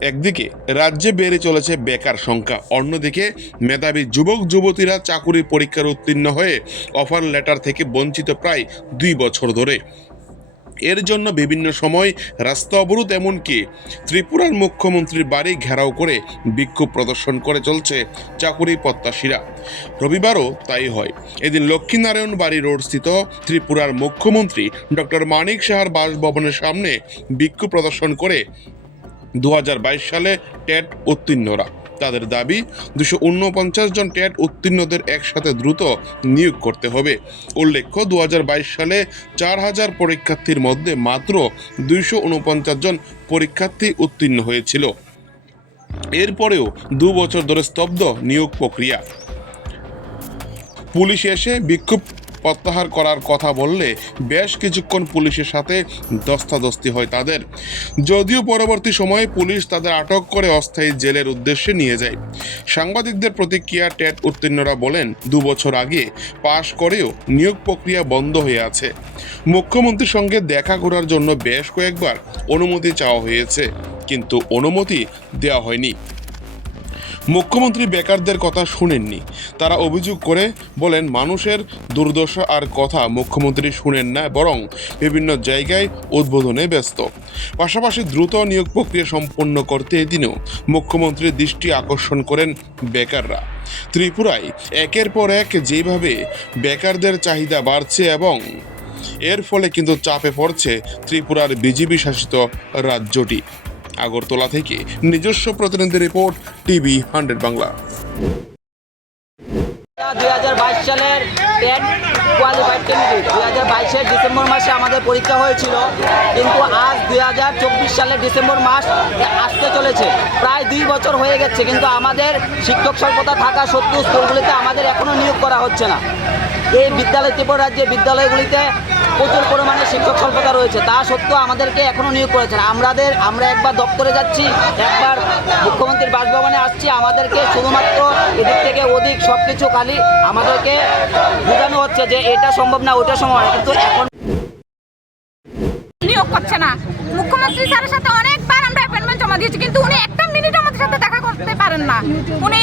একদিকে রাজ্যে বেড়ে চলেছে বেকার সংখ্যা, অন্যদিকে মেধাবী যুবক, যুবতীরা চাকুরির পরীক্ষার উত্তীর্ণ হয়ে অফার লেটার থেকে বঞ্চিত প্রায় দুই বছর ধরে। এর জন্য বিভিন্ন সময় রাস্তা অবরোধ, এমনকি ত্রিপুরার মুখ্যমন্ত্রীর বাড়ি ঘেরাও করে বিক্ষোভ প্রদর্শন করে চলছে চাকুরি প্রত্যাশীরা। রবিবারও তাই হয়। এদিন লক্ষ্মীনারায়ণ বাড়ি রোড স্থিত ত্রিপুরার মুখ্যমন্ত্রী ডক্টর মানিক সাহার বাসভবনের সামনে বিক্ষোভ প্রদর্শন করে দু হাজার বাইশ সালে টেট উত্তীর্ণরা। তাদের দাবি, দুশো উনপঞ্চাশ জন টেট উত্তীর্ণদের একসাথে দ্রুত নিয়োগ করতে হবে। উল্লেখ্য দু হাজার বাইশ সালে চার হাজার পরীক্ষার্থীর মধ্যে মাত্র দুইশো উনপঞ্চাশ জন পরীক্ষার্থী উত্তীর্ণ হয়েছিল। এরপরেও দু বছর ধরে স্তব্ধ নিয়োগ প্রক্রিয়া। পুলিশ এসে বিক্ষোভ প্রত্যাহার করার কথা বললে বেশ কিছুক্ষণ পুলিশের সাথে দস্তাদস্তি হয় তাদের। যদিও পরবর্তী সময়ে পুলিশ তাদের আটক করে অস্থায়ী জেলের উদ্দেশ্যে নিয়ে যায়। সাংবাদিকদের প্রতিক্রিয়া টেট উত্তীর্ণরা বলেন, দু বছর আগে পাশ করেও নিয়োগ প্রক্রিয়া বন্ধ হয়ে আছে। মুখ্যমন্ত্রীর সঙ্গে দেখা করার জন্য বেশ কয়েকবার অনুমতি চাওয়া হয়েছে, কিন্তু অনুমতি দেওয়া হয়নি। মুখ্যমন্ত্রী বেকারদের কথা শুনেননি। তারা অভিযোগ করে বলেন, মানুষের দুর্দশা আর কথা মুখ্যমন্ত্রী শুনেন না, বরং বিভিন্ন জায়গায় উদ্বোধনে ব্যস্ত। পাশাপাশি দ্রুত নিয়োগ প্রক্রিয়া সম্পন্ন করতে এদিনেও মুখ্যমন্ত্রীর দৃষ্টি আকর্ষণ করেন বেকাররা। ত্রিপুরায় একের পর এক যেভাবে বেকারদের চাহিদা বাড়ছে এবং এর ফলে কিন্তু চাপে পড়ছে ত্রিপুরার বিজেপি শাসিত রাজ্যটি। আগরতলা থেকে নিজস্ব প্রতিনিধি রিপোর্ট টিভি হান্ড্রেড বাংলা। হাজার বাইশ সালের হাজার বাইশের ডিসেম্বর মাসে আমাদের পরীক্ষা হয়েছিল, কিন্তু আজ দুই হাজার চব্বিশ সালের ডিসেম্বর মাস আসতে চলেছে। প্রায় দুই বছর হয়ে গেছে, কিন্তু আমাদের শিক্ষক স্বল্পতা থাকা সত্ত্বেও স্কুলগুলিতে আমাদের এখনও নিয়োগ করা হচ্ছে না। এই বিদ্যালয় ত্রিপুরা রাজ্যে বিদ্যালয়গুলিতে প্রচুর পরিমাণে শিক্ষক স্বল্পতা রয়েছে। তা সত্ত্বেও আমাদেরকে এখনও নিয়োগ করেছে না আমাদের আমরা একবার দপ্তরে যাচ্ছি, একবার মুখ্যমন্ত্রীর বাসভবনে আসছি। আমাদেরকে শুধুমাত্র এদিক থেকে অধিক সব কিছু খালি আমাদেরকে বোঝানো হচ্ছে যে এটা সম্ভব না, ওটা সম্ভব না। কিন্তু এখন নিয়োগ করছে না। মুখ্যমন্ত্রী স্যারের সাথে অনেকবার আমরা অ্যাপয়েন্টমেন্ট জমা দিয়েছি, কিন্তু উনি একটা মিনিট আমাদের সাথে দেখা করতে পারেন না। উনি